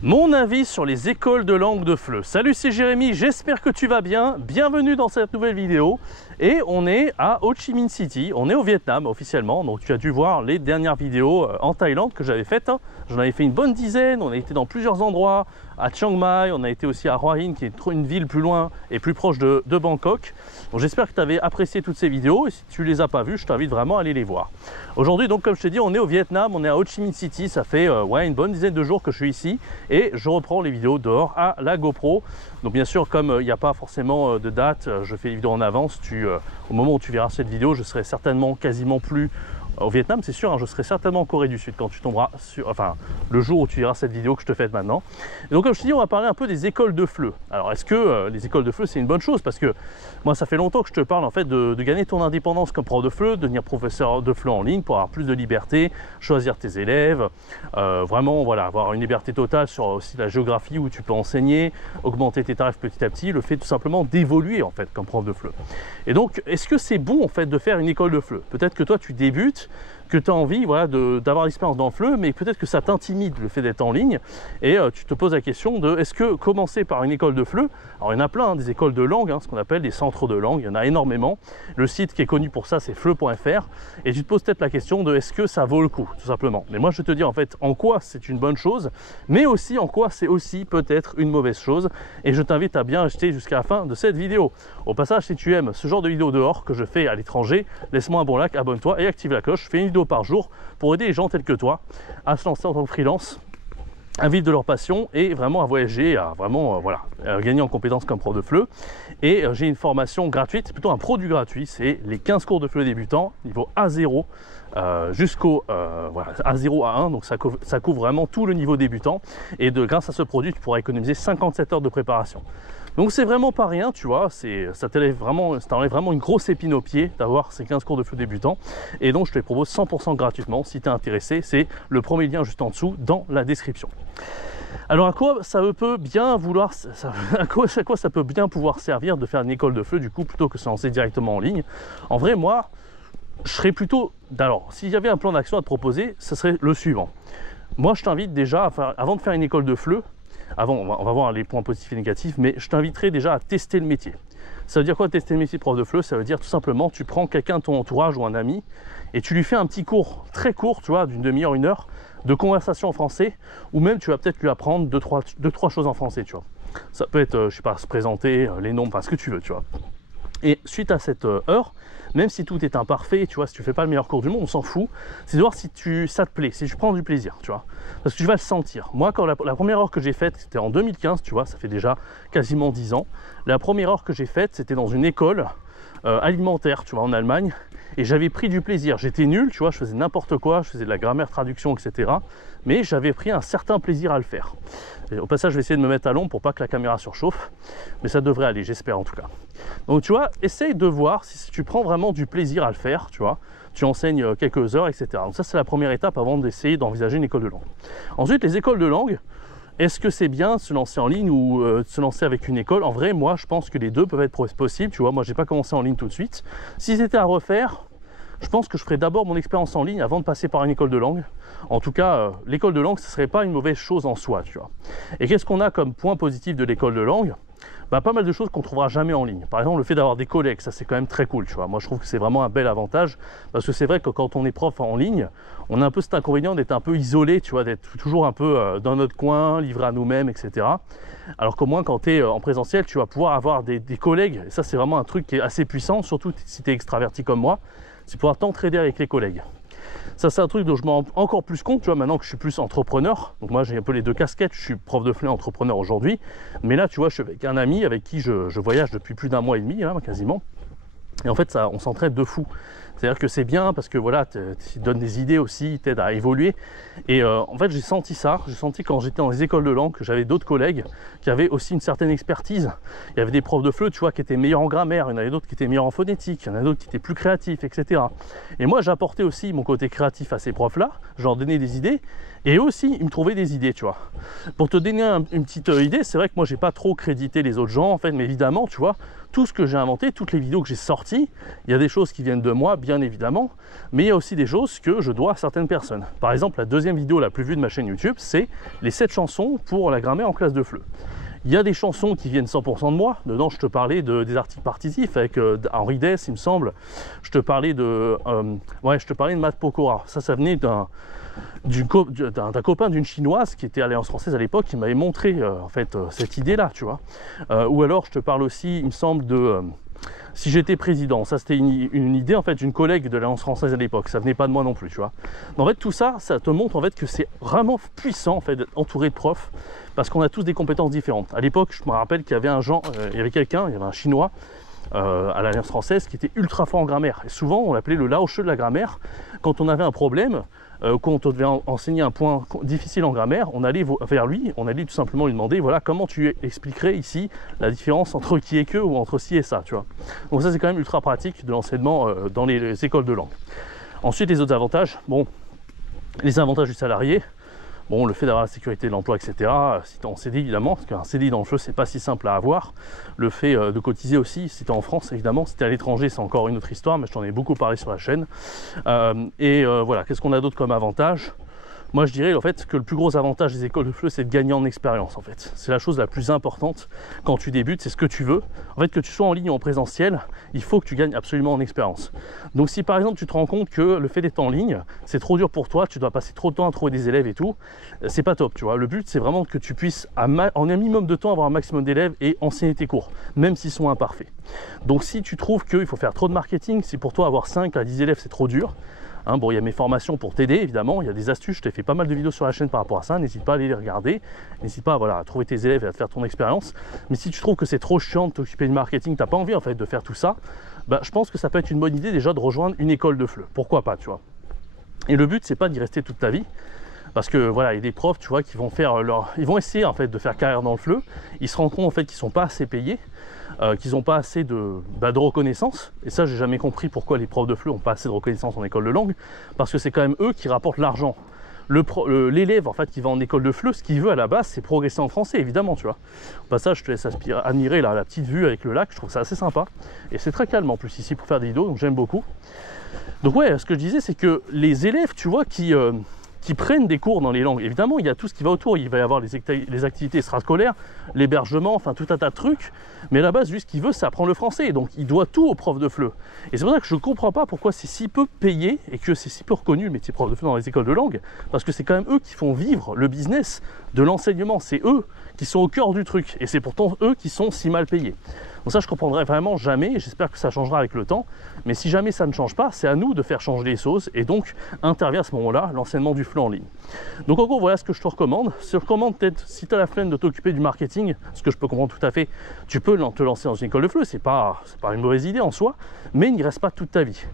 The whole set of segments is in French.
Mon avis sur les écoles de langue de FLE. Salut, c'est Jérémy, j'espère que tu vas bien. Bienvenue dans cette nouvelle vidéo. Et on est à Ho Chi Minh City, on est au Vietnam officiellement. Donc tu as dû voir les dernières vidéos en Thaïlande que j'avais faites. J'en avais fait une bonne dizaine, on a été dans plusieurs endroits. À Chiang Mai, on a été aussi à Hua Hin, qui est une ville plus loin et plus proche de Bangkok. Donc j'espère que tu avais apprécié toutes ces vidéos. Et si tu ne les as pas vues, je t'invite vraiment à aller les voir. Aujourd'hui, donc comme je t'ai dit, on est au Vietnam, on est à Ho Chi Minh City. Ça fait une bonne dizaine de jours que je suis ici. Et je reprends les vidéos dehors à la GoPro. Donc bien sûr, comme il n'y a pas forcément de date, je fais les vidéos en avance. Au moment où tu verras cette vidéo, je serai certainement quasiment plus au Vietnam, c'est sûr, hein, je serai certainement en Corée du Sud quand tu tomberas sur, le jour où tu verras cette vidéo que je te fais maintenant. Et donc comme je te dis, on va parler un peu des écoles de FLE. Alors est-ce que les écoles de FLE c'est une bonne chose? Parce que moi ça fait longtemps que je te parle en fait de gagner ton indépendance comme prof de FLE, de devenir professeur de FLE en ligne pour avoir plus de liberté, choisir tes élèves, vraiment voilà, avoir une liberté totale sur aussi la géographie où tu peux enseigner, augmenter tes tarifs petit à petit, le fait tout simplement d'évoluer en fait comme prof de FLE. Et donc est-ce que c'est bon en fait de faire une école de FLE? Peut-être que toi tu débutes, que tu as envie voilà, d'avoir l'expérience dans le FLE, mais peut-être que ça t'intimide le fait d'être en ligne et tu te poses la question de est-ce que commencer par une école de FLE, alors il y en a plein, hein, des écoles de langue, hein, ce qu'on appelle des centres de langue, il y en a énormément. Le site qui est connu pour ça c'est FLE.fr et tu te poses peut-être la question de est-ce que ça vaut le coup tout simplement. Mais moi je vais te dire en fait en quoi c'est une bonne chose, mais aussi en quoi c'est aussi peut-être une mauvaise chose et je t'invite à bien rester jusqu'à la fin de cette vidéo. Au passage, si tu aimes ce genre de vidéos dehors que je fais à l'étranger, laisse-moi un bon like, abonne-toi et active la cloche. Je fais une vidéo par jour pour aider les gens tels que toi à se lancer en tant que freelance, à vivre de leur passion et vraiment à voyager, à vraiment à gagner en compétences comme prof de FLE. Et j'ai une formation gratuite, plutôt un produit gratuit, c'est les 15 cours de FLE débutants, niveau A0 jusqu'au A0, A1, donc ça couvre vraiment tout le niveau débutant et grâce à ce produit tu pourras économiser 57 heures de préparation. Donc c'est vraiment pas rien, tu vois, ça t'enlève vraiment une grosse épine au pied d'avoir ces 15 cours de FLE débutants. Et donc je te les propose 100% gratuitement. Si tu es intéressé, c'est le premier lien juste en dessous dans la description. Alors à quoi ça peut bien pouvoir servir de faire une école de FLE du coup plutôt que de se lancer directement en ligne? En vrai, moi, je serais plutôt... Alors, s'il y avait un plan d'action à te proposer, ce serait le suivant. Moi, je t'invite déjà, avant de faire une école de FLE, on va voir les points positifs et négatifs, mais je t'inviterai déjà à tester le métier. Ça veut dire quoi tester le métier de prof de FLE? Ça veut dire tout simplement, tu prends quelqu'un de ton entourage ou un ami et tu lui fais un petit cours très court, tu vois, d'une demi-heure, une heure, de conversation en français, ou même tu vas peut-être lui apprendre deux, trois choses en français, tu vois. Ça peut être, je sais pas, se présenter, les noms, enfin ce que tu veux, tu vois. Et suite à cette heure, même si tout est imparfait, tu vois, si tu fais pas le meilleur cours du monde, on s'en fout, c'est de voir si ça te plaît, si tu prends du plaisir, tu vois, parce que tu vas le sentir. Moi, quand la première heure que j'ai faite, c'était en 2015, tu vois, ça fait déjà quasiment 10 ans. La première heure que j'ai faite, c'était dans une école alimentaire, tu vois, en Allemagne, et j'avais pris du plaisir. J'étais nul, tu vois, je faisais n'importe quoi, je faisais de la grammaire, traduction, etc. Mais j'avais pris un certain plaisir à le faire. Et au passage, je vais essayer de me mettre à l'ombre pour pas que la caméra surchauffe, mais ça devrait aller, j'espère en tout cas. Donc tu vois, essaye de voir si tu prends vraiment du plaisir à le faire, tu vois. Tu enseignes quelques heures, etc. Donc ça, c'est la première étape avant d'essayer d'envisager une école de langue. Ensuite, les écoles de langue, est-ce que c'est bien de se lancer en ligne ou de se lancer avec une école? En vrai, moi, je pense que les deux peuvent être possibles. Tu vois, moi, j'ai pas commencé en ligne tout de suite. Si c'était à refaire, je pense que je ferais d'abord mon expérience en ligne avant de passer par une école de langue. En tout cas, l'école de langue, ce ne serait pas une mauvaise chose en soi, tu vois. Et qu'est-ce qu'on a comme point positif de l'école de langue? Pas mal de choses qu'on ne trouvera jamais en ligne. Par exemple, le fait d'avoir des collègues, ça c'est quand même très cool, tu vois. Moi, je trouve que c'est vraiment un bel avantage parce que c'est vrai que quand on est prof en ligne, on a un peu cet inconvénient d'être un peu isolé, tu vois, d'être toujours un peu dans notre coin, livré à nous-mêmes, etc. Alors qu'au moins, quand tu es en présentiel, tu vas pouvoir avoir des collègues. Et ça, c'est vraiment un truc qui est assez puissant, surtout si tu es extraverti comme moi, c'est pouvoir t'entraider avec les collègues. Ça, c'est un truc dont je me rends encore plus compte, tu vois, maintenant que je suis plus entrepreneur. Donc moi, j'ai un peu les deux casquettes, je suis prof de FLE et entrepreneur aujourd'hui. Mais là, tu vois, je suis avec un ami avec qui je voyage depuis plus d'un mois et demi, hein, quasiment. Et en fait, on s'entraide de fou. C'est-à-dire que c'est bien parce que voilà, tu donnes des idées aussi, t'aides à évoluer. Et en fait, j'ai senti ça. J'ai senti quand j'étais dans les écoles de langue que j'avais d'autres collègues qui avaient aussi une certaine expertise. Il y avait des profs de FLE, tu vois, qui étaient meilleurs en grammaire. Il y en avait d'autres qui étaient meilleurs en phonétique. Il y en a d'autres qui étaient plus créatifs, etc. Et moi, j'apportais aussi mon côté créatif à ces profs-là. Je leur donnais des idées. Et aussi, ils me trouvaient des idées, tu vois. Pour te donner une petite idée, c'est vrai que moi, j'ai pas trop crédité les autres gens, en fait. Mais évidemment, tu vois, tout ce que j'ai inventé, toutes les vidéos que j'ai sorties, il y a des choses qui viennent de moi, bien évidemment, mais il y a aussi des choses que je dois à certaines personnes. Par exemple, la deuxième vidéo la plus vue de ma chaîne YouTube, c'est les 7 chansons pour la grammaire en classe de FLE. Il y a des chansons qui viennent 100% de moi. Dedans, je te parlais des articles partitifs avec Henri Dess, il me semble. Je te parlais de Matt Pokora. Ça venait d'un copain d'une chinoise qui était Alliance Française à l'époque, qui m'avait montré cette idée-là, tu vois. Ou alors, je te parle aussi, il me semble, de si j'étais président. Ça, c'était une idée en fait d'une collègue de l'Alliance Française à l'époque. Ça venait pas de moi non plus, tu vois. En fait, tout ça, ça te montre en fait que c'est vraiment puissant en fait d'être entouré de profs, parce qu'on a tous des compétences différentes. À l'époque, je me rappelle qu'il y avait il y avait un Chinois à l'Alliance Française qui était ultra fort en grammaire. Et souvent, on l'appelait le Lao-Che de la grammaire. Quand on avait un problème, quand on devait enseigner un point difficile en grammaire, on allait vers lui, on allait tout simplement lui demander, voilà, comment tu expliquerais ici la différence entre qui et que ou entre ci et ça, tu vois. Donc ça, c'est quand même ultra pratique de l'enseignement dans les écoles de langue. Ensuite, les autres avantages, bon, les avantages du salarié, bon, le fait d'avoir la sécurité de l'emploi, etc. Si tu es en CDI, évidemment, parce qu'un CDI dans le FLE, c'est pas si simple à avoir. Le fait de cotiser aussi, si tu es en France, évidemment. Si tu es à l'étranger, c'est encore une autre histoire, mais je t'en ai beaucoup parlé sur la chaîne. Voilà, qu'est-ce qu'on a d'autre comme avantage? Moi, je dirais en fait que le plus gros avantage des écoles de FLE, c'est de gagner en expérience. En fait, c'est la chose la plus importante quand tu débutes, c'est ce que tu veux. En fait, que tu sois en ligne ou en présentiel, il faut que tu gagnes absolument en expérience. Donc, si par exemple tu te rends compte que le fait d'être en ligne, c'est trop dur pour toi, tu dois passer trop de temps à trouver des élèves et tout, c'est pas top, tu vois. Le but, c'est vraiment que tu puisses en un minimum de temps avoir un maximum d'élèves et enseigner tes cours, même s'ils sont imparfaits. Donc, si tu trouves qu'il faut faire trop de marketing, si pour toi avoir 5 à 10 élèves c'est trop dur. Bon, il y a mes formations pour t'aider, évidemment, il y a des astuces, je t'ai fait pas mal de vidéos sur la chaîne par rapport à ça, n'hésite pas à aller les regarder, n'hésite pas à trouver tes élèves et à te faire ton expérience. Mais si tu trouves que c'est trop chiant de t'occuper du marketing, t'as pas envie en fait de faire tout ça, je pense que ça peut être une bonne idée déjà de rejoindre une école de FLE, pourquoi pas, tu vois. Et le but, c'est pas d'y rester toute ta vie, parce que voilà, il y a des profs, tu vois, qui vont faire ils vont essayer en fait de faire carrière dans le FLE, ils se rendent compte en fait qu'ils sont pas assez payés, qu'ils n'ont pas assez de reconnaissance. Et ça, j'ai jamais compris pourquoi les profs de FLE n'ont pas assez de reconnaissance en école de langue, parce que c'est quand même eux qui rapportent l'argent. L'élève en fait qui va en école de FLE, ce qu'il veut à la base, c'est progresser en français, évidemment, tu vois. Au passage, je te laisse admirer la petite vue avec le lac, je trouve ça assez sympa. Et c'est très calme en plus ici pour faire des vidéos, donc j'aime beaucoup. Donc ouais, ce que je disais, c'est que les élèves, tu vois, qui prennent des cours dans les langues. Évidemment, il y a tout ce qui va autour. Il va y avoir les activités extrascolaires, l'hébergement, enfin tout un tas de trucs. Mais à la base, lui, ce qu'il veut, c'est apprendre le français. Donc, il doit tout aux profs de FLE. Et c'est pour ça que je ne comprends pas pourquoi c'est si peu payé et que c'est si peu reconnu le métier prof de FLE dans les écoles de langue. Parce que c'est quand même eux qui font vivre le business de l'enseignement. C'est eux qui sont au cœur du truc. Et c'est pourtant eux qui sont si mal payés. Donc ça, je ne comprendrai vraiment jamais. J'espère que ça changera avec le temps. Mais si jamais ça ne change pas, c'est à nous de faire changer les choses. Et donc, intervient à ce moment-là l'enseignement du FLE en ligne. Donc en gros, voilà ce que je te recommande. Je te recommande peut-être, si tu as la flemme de t'occuper du marketing, ce que je peux comprendre tout à fait, tu peux te lancer dans une école de FLE. C'est pas une mauvaise idée en soi, mais il n'y reste pas toute ta vie.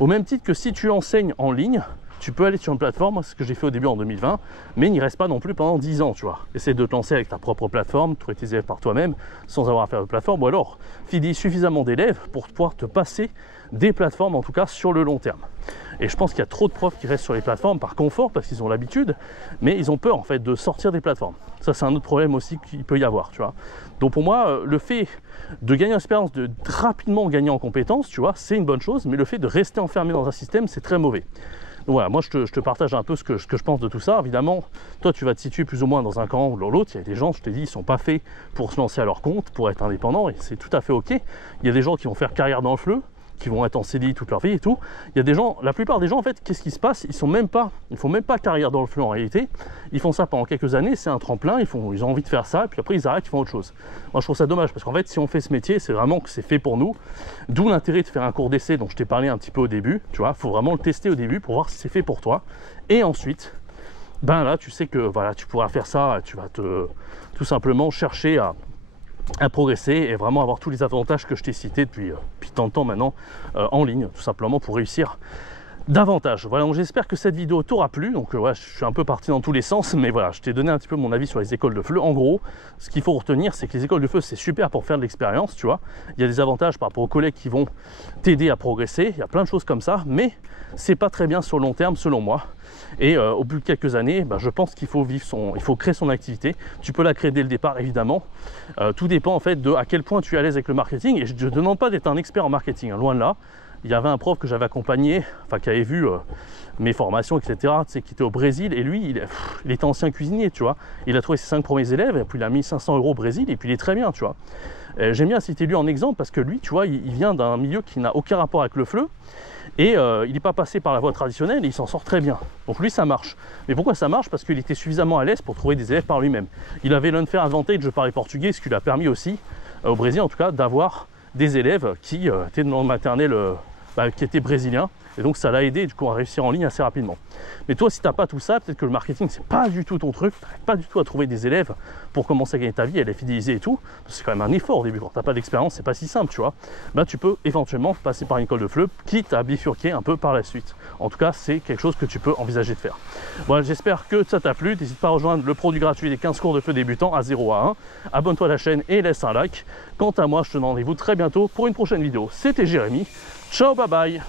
Au même titre que si tu enseignes en ligne, tu peux aller sur une plateforme, ce que j'ai fait au début en 2020, mais il n'y reste pas non plus pendant 10 ans, tu vois. Essaie de te lancer avec ta propre plateforme, trouver tes élèves par toi-même, sans avoir à faire de plateforme, ou alors fidèle suffisamment d'élèves pour pouvoir te passer des plateformes, en tout cas sur le long terme. Et je pense qu'il y a trop de profs qui restent sur les plateformes par confort, parce qu'ils ont l'habitude, mais ils ont peur en fait de sortir des plateformes. Ça, c'est un autre problème aussi qu'il peut y avoir, tu vois. Donc pour moi, le fait de gagner en expérience, de rapidement gagner en compétences, tu vois, c'est une bonne chose, mais le fait de rester enfermé dans un système, c'est très mauvais. Donc voilà, moi je te partage un peu ce que je pense de tout ça. Évidemment, toi tu vas te situer plus ou moins dans un camp ou dans l'autre. Il y a des gens, je te dis, ils ne sont pas faits pour se lancer à leur compte, pour être indépendants, et c'est tout à fait ok. Il y a des gens qui vont faire carrière dans le FLE, qui vont être en CDI toute leur vie et tout. Il y a des gens, la plupart des gens en fait, qu'est-ce qui se passe? Ils font même pas carrière dans le FLE en réalité. Ils font ça pendant quelques années, c'est un tremplin, ils ont envie de faire ça, et puis après ils arrêtent, ils font autre chose. Moi je trouve ça dommage, parce qu'en fait si on fait ce métier, c'est vraiment que c'est fait pour nous. D'où l'intérêt de faire un cours d'essai dont je t'ai parlé un petit peu au début, tu vois, il faut vraiment le tester au début pour voir si c'est fait pour toi. Et ensuite, là tu sais que voilà, tu pourras faire ça, tu vas tout simplement chercher à progresser et vraiment avoir tous les avantages que je t'ai cités depuis tant de temps maintenant en ligne, tout simplement pour réussir davantage. Voilà, donc j'espère que cette vidéo t'aura plu. Donc ouais, je suis un peu parti dans tous les sens, mais voilà, je t'ai donné un petit peu mon avis sur les écoles de FLE. En gros, ce qu'il faut retenir, c'est que les écoles de FLE, c'est super pour faire de l'expérience, tu vois. Il y a des avantages par rapport aux collègues qui vont t'aider à progresser, il y a plein de choses comme ça, mais c'est pas très bien sur le long terme, selon moi. Et au bout de quelques années, je pense qu'il faut il faut créer son activité. Tu peux la créer dès le départ, évidemment. Tout dépend en fait de à quel point tu es à l'aise avec le marketing. Et je ne te demande pas d'être un expert en marketing, hein, loin de là. Il y avait un prof que j'avais accompagné, enfin qui avait vu mes formations, etc., tu sais, qui était au Brésil, et lui, il était ancien cuisinier, tu vois. Il a trouvé ses 5 premiers élèves, et puis il a mis 500 € au Brésil, et puis il est très bien, tu vois. J'aime bien citer lui en exemple, parce que lui, tu vois, il vient d'un milieu qui n'a aucun rapport avec le FLE, et il n'est pas passé par la voie traditionnelle, et il s'en sort très bien. Donc lui, ça marche. Mais pourquoi ça marche? Parce qu'il était suffisamment à l'aise pour trouver des élèves par lui-même. Il avait l'unfair advantage de parler portugais, ce qui lui a permis aussi, au Brésil en tout cas, d'avoir des élèves qui étaient dans le maternel, qui étaient brésiliens, et donc ça l'a aidé du coup à réussir en ligne assez rapidement. Mais toi, si tu n'as pas tout ça, peut-être que le marketing c'est pas du tout ton truc, tu n'arrives pas du tout à trouver des élèves pour commencer à gagner ta vie, à les fidéliser et tout, c'est quand même un effort au début, quand tu n'as pas d'expérience, c'est pas si simple, tu vois. Tu peux éventuellement passer par une école de FLE, quitte à bifurquer un peu par la suite. En tout cas, c'est quelque chose que tu peux envisager de faire. Voilà, j'espère que ça t'a plu, n'hésite pas à rejoindre le produit gratuit des 15 cours de FLE débutants à 0 à 1, abonne-toi à la chaîne et laisse un like. Quant à moi, je te donne rendez-vous très bientôt pour une prochaine vidéo. C'était Jérémy, ciao, bye bye.